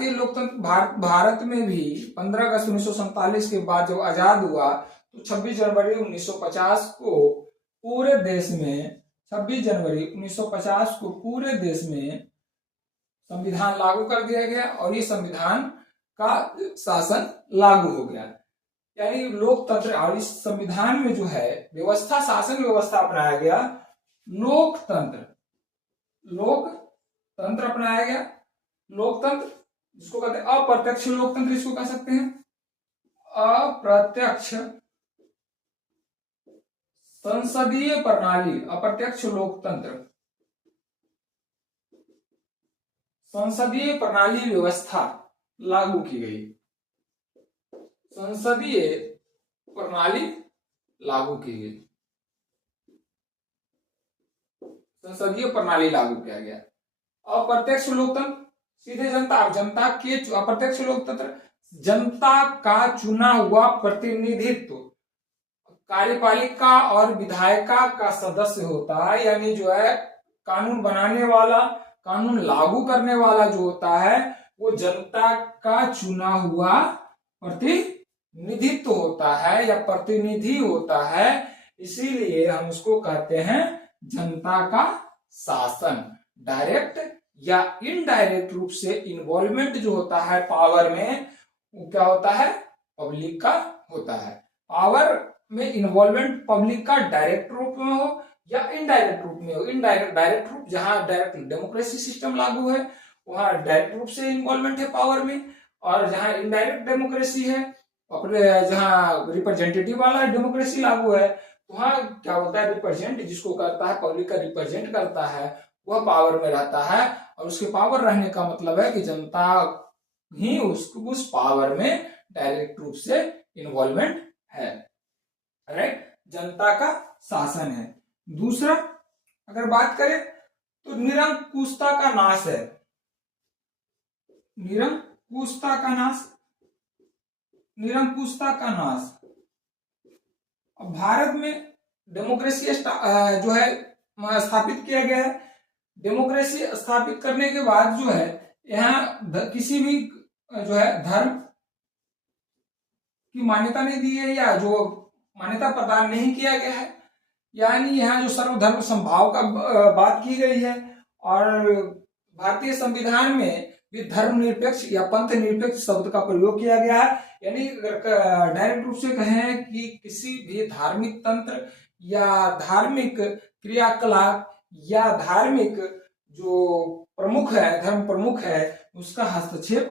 भारतीय लोकतंत्र भारत में भी 15 अगस्त 1947 के बाद जब आजाद हुआ तो 26 जनवरी 1950 को पूरे देश में 26 जनवरी 1950 को पूरे देश में संविधान लागू कर दिया गया और ये संविधान का शासन लागू हो गया। यानी लोकतंत्र और इस संविधान में जो है व्यवस्था, शासन व्यवस्था अपनाया गया, लोकतंत्र अपनाया गया। लोकतंत्र जिसको कहते हैं अप्रत्यक्ष लोकतंत्र, इसको कह सकते हैं अप्रत्यक्ष संसदीय प्रणाली, अप्रत्यक्ष लोकतंत्र, संसदीय प्रणाली व्यवस्था लागू की गई, संसदीय प्रणाली लागू की गई, संसदीय प्रणाली लागू किया गया। अप्रत्यक्ष लोकतंत्र सीधे जनता के, अप्रत्यक्ष लोकतंत्र जनता का चुना हुआ प्रतिनिधित्व कार्यपालिका और विधायिका का सदस्य होता है। यानी जो है कानून बनाने वाला, कानून लागू करने वाला जो होता है वो जनता का चुना हुआ प्रतिनिधित्व होता है या प्रतिनिधि होता है। इसीलिए हम उसको कहते हैं जनता का शासन। डायरेक्ट या इनडायरेक्ट रूप से इन्वॉल्वमेंट जो होता है पावर में, वो क्या होता है, पब्लिक का होता है। पावर में इन्वॉल्वमेंट पब्लिक का डायरेक्ट रूप में हो या इनडायरेक्ट रूप में हो। इनडायरेक्ट, डायरेक्ट रूप जहां डायरेक्ट डेमोक्रेसी सिस्टम लागू है वहां डायरेक्ट रूप से इन्वॉल्वमेंट है पावर में, और जहां इनडायरेक्ट डेमोक्रेसी है, अपने जहां रिप्रेजेंटेटिव वाला डेमोक्रेसी लागू है, वहां क्या होता है, रिप्रेजेंट जिसको करता है, पब्लिक का रिप्रेजेंट करता है, वह पावर में रहता है। और उसके पावर रहने का मतलब है कि जनता ही उस पावर में डायरेक्ट रूप से इन्वॉल्वमेंट है। राइट, जनता का शासन है। दूसरा अगर बात करें तो निरंकुशता का नाश है। निरंकुशता का नाश, निरंकुशता का नाश। अब भारत में डेमोक्रेसी जो है स्थापित किया गया है। डेमोक्रेसी स्थापित करने के बाद जो है यहाँ किसी भी जो है धर्म की मान्यता नहीं दी है या जो मान्यता प्रदान नहीं किया गया है। यानी यहाँ जो सर्वधर्म समभाव का बात की गई है, और भारतीय संविधान में भी धर्मनिरपेक्ष या पंथ निरपेक्ष शब्द का प्रयोग किया गया है। यानी डायरेक्ट रूप से कहें कि किसी भी धार्मिक तंत्र या धार्मिक क्रियाकलाप या धार्मिक जो प्रमुख है, धर्म प्रमुख है, उसका हस्तक्षेप